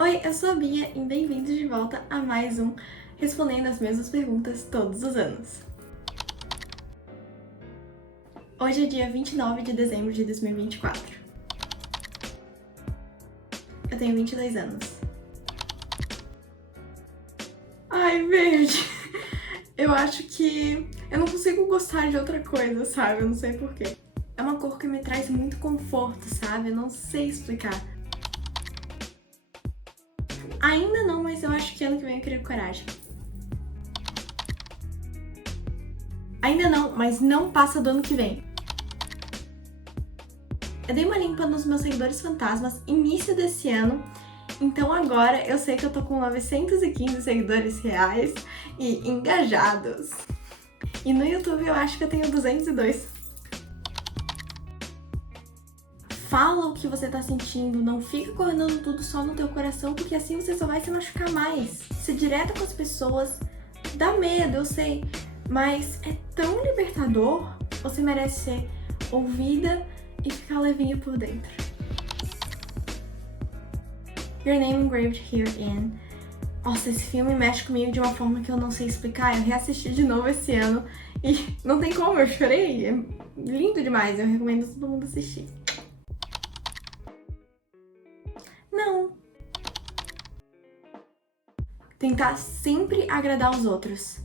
Oi, eu sou a Bia e bem-vindos de volta a mais um Respondendo as Mesmas Perguntas Todos os Anos. Hoje é dia 29 de dezembro de 2024. Eu tenho 22 anos. Ai, verde! Eu acho que eu não consigo gostar de outra coisa, sabe? Eu não sei porquê. É uma cor que me traz muito conforto, sabe? Eu não sei explicar. Ainda não, mas eu acho que ano que vem eu queria coragem. Ainda não, mas não passa do ano que vem. Eu dei uma limpa nos meus seguidores fantasmas início desse ano, então agora eu sei que eu tô com 915 seguidores reais e engajados. E no YouTube eu acho que eu tenho 202. Fala o que você tá sentindo, não fica guardando tudo só no teu coração, porque assim você só vai se machucar mais. Ser direta com as pessoas dá medo, eu sei, mas é tão libertador. Você merece ser ouvida e ficar levinha por dentro. Your Name Engraved Herein. Nossa, esse filme mexe comigo de uma forma que eu não sei explicar. Eu reassisti de novo esse ano e não tem como, eu chorei. É lindo demais, eu recomendo todo mundo assistir. Não. Tentar sempre agradar os outros.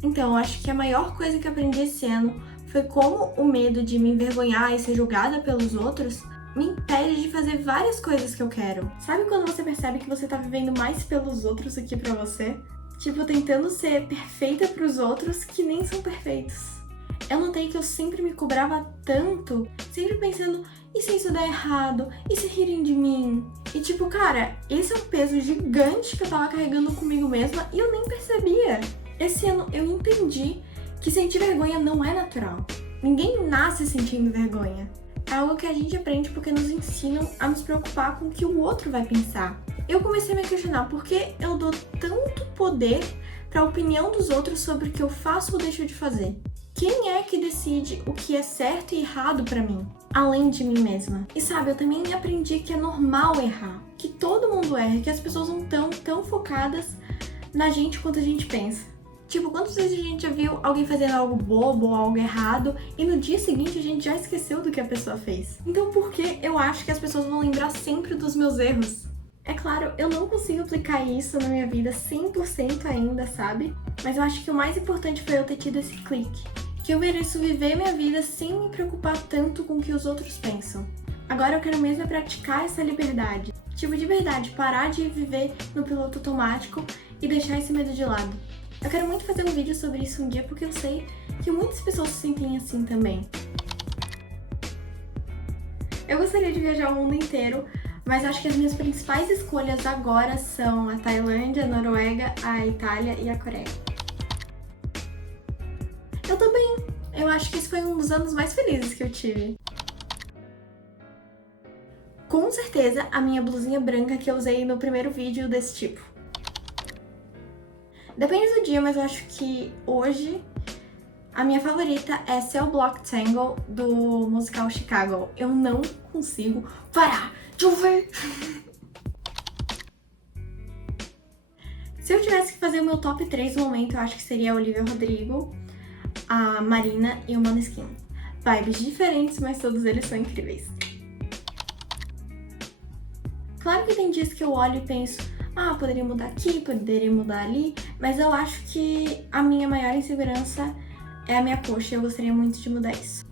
Então, eu acho que a maior coisa que eu aprendi esse ano foi como o medo de me envergonhar e ser julgada pelos outros me impede de fazer várias coisas que eu quero. Sabe quando você percebe que você tá vivendo mais pelos outros do que pra você? Tipo, tentando ser perfeita pros outros que nem são perfeitos. Eu notei que eu sempre me cobrava tanto, sempre pensando, e se isso der errado? E se rirem de mim? E tipo, cara, esse é um peso gigante que eu tava carregando comigo mesma e eu nem percebia. Esse ano eu entendi que sentir vergonha não é natural. Ninguém nasce sentindo vergonha. É algo que a gente aprende porque nos ensinam a nos preocupar com o que o outro vai pensar. Eu comecei a me questionar por que eu dou tanto poder para a opinião dos outros sobre o que eu faço ou deixo de fazer. Quem é que decide o que é certo e errado para mim, além de mim mesma? E sabe, eu também aprendi que é normal errar, que todo mundo erra, que as pessoas não estão tão focadas na gente quanto a gente pensa. Tipo, quantas vezes a gente já viu alguém fazendo algo bobo ou algo errado e no dia seguinte a gente já esqueceu do que a pessoa fez? Então por que eu acho que as pessoas vão lembrar sempre dos meus erros? É claro, eu não consigo aplicar isso na minha vida 100% ainda, sabe? Mas eu acho que o mais importante foi eu ter tido esse clique. Que eu mereço viver minha vida sem me preocupar tanto com o que os outros pensam. Agora eu quero mesmo praticar essa liberdade. Tipo, de verdade, parar de viver no piloto automático e deixar esse medo de lado. Eu quero muito fazer um vídeo sobre isso um dia, porque eu sei que muitas pessoas se sentem assim também. Eu gostaria de viajar o mundo inteiro, mas acho que as minhas principais escolhas agora são a Tailândia, a Noruega, a Itália e a Coreia. Eu tô bem. Eu acho que esse foi um dos anos mais felizes que eu tive. Com certeza, a minha blusinha branca que eu usei no primeiro vídeo desse tipo. Depende do dia, mas eu acho que hoje a minha favorita é Cell Block Tango, do musical Chicago. Eu não consigo parar de ouvir. Se eu tivesse que fazer o meu top 3 no momento, eu acho que seria a Olivia Rodrigo, a Marina e o Måneskin. Vibes diferentes, mas todos eles são incríveis. Claro que tem dias que eu olho e penso, poderia mudar aqui, poderia mudar ali, mas eu acho que a minha maior insegurança é a minha coxa e eu gostaria muito de mudar isso.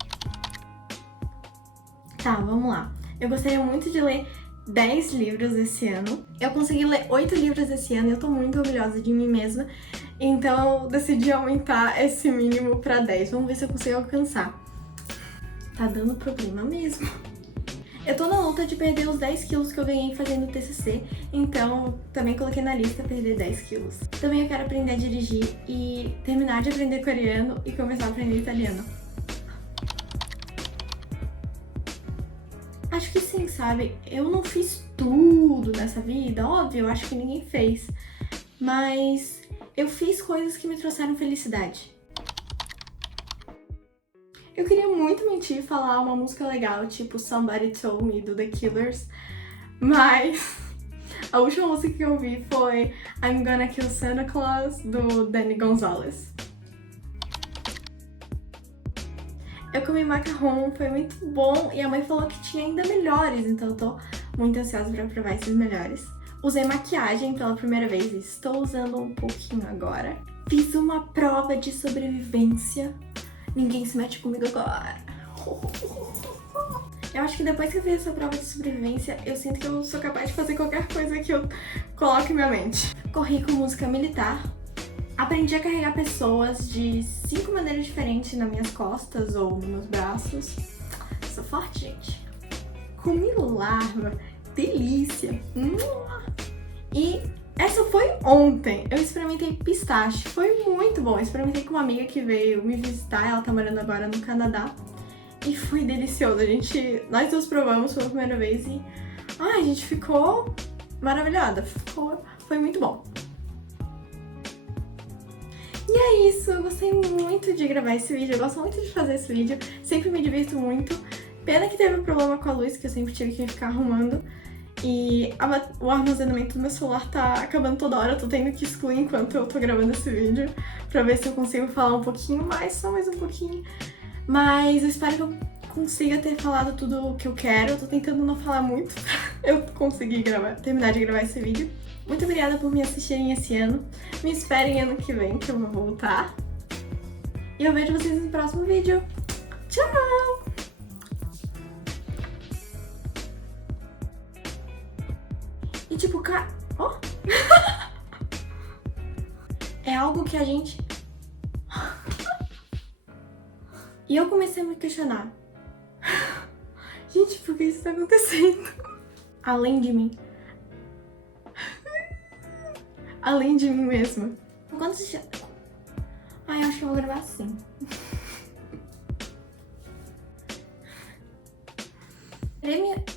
Tá, vamos lá. Eu gostaria muito de ler 10 livros esse ano. Eu consegui ler 8 livros esse ano e eu tô muito orgulhosa de mim mesma, então eu decidi aumentar esse mínimo pra 10. Vamos ver se eu consigo alcançar. Tá dando problema mesmo. Eu tô na luta de perder os 10 quilos que eu ganhei fazendo o TCC, então também coloquei na lista perder 10 quilos. Também eu quero aprender a dirigir e terminar de aprender coreano e começar a aprender italiano. Acho que sim, sabe? Eu não fiz tudo nessa vida, óbvio, eu acho que ninguém fez. Mas eu fiz coisas que me trouxeram felicidade. Eu queria muito mentir e falar uma música legal, tipo Somebody Told Me, do The Killers, Mas a última música que eu ouvi foi I'm Gonna Kill Santa Claus, do Danny Gonzalez. Eu comi macarrão, foi muito bom e a mãe falou que tinha ainda melhores, então eu tô muito ansiosa pra provar esses melhores. Usei maquiagem pela primeira vez e estou usando um pouquinho agora. Fiz uma prova de sobrevivência. Ninguém se mete comigo agora. Eu acho que depois que eu fiz essa prova de sobrevivência, eu sinto que eu sou capaz de fazer qualquer coisa que eu coloque em minha mente. Corri com música militar. Aprendi a carregar pessoas de 5 maneiras diferentes nas minhas costas ou nos meus braços. Sou forte, gente. Comi larva. Delícia. E essa foi ontem. Eu experimentei pistache. Foi muito bom. Eu experimentei com uma amiga que veio me visitar. Ela tá morando agora no Canadá. E foi delicioso. Nós duas provamos pela primeira vez e a gente ficou maravilhada. Foi muito bom. E é isso, eu gostei muito de gravar esse vídeo, eu gosto muito de fazer esse vídeo, sempre me divirto muito. Pena que teve um problema com a luz, que eu sempre tive que ficar arrumando. E o armazenamento do meu celular tá acabando toda hora, eu tô tendo que excluir enquanto eu tô gravando esse vídeo, pra ver se eu consigo falar um pouquinho mais, só mais um pouquinho. Mas eu espero que eu consiga ter falado tudo o que eu quero, eu tô tentando não falar muito pra eu conseguir terminar de gravar esse vídeo. Muito obrigada por me assistirem esse ano. Me esperem ano que vem, que eu vou voltar. E eu vejo vocês no próximo vídeo. Tchau! E tipo, ó! É algo que a gente... E eu comecei a me questionar. Gente, por que isso tá acontecendo? Além de mim. Além de mim mesma. Quando você já... Ai, eu acho que eu vou gravar assim.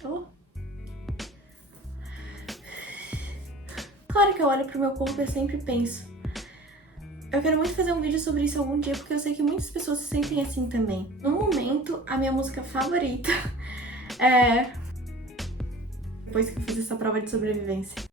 Oh. Claro que eu olho pro meu corpo e eu sempre penso. Eu quero muito fazer um vídeo sobre isso algum dia, porque eu sei que muitas pessoas se sentem assim também. No momento, a minha música favorita é... Depois que eu fiz essa prova de sobrevivência.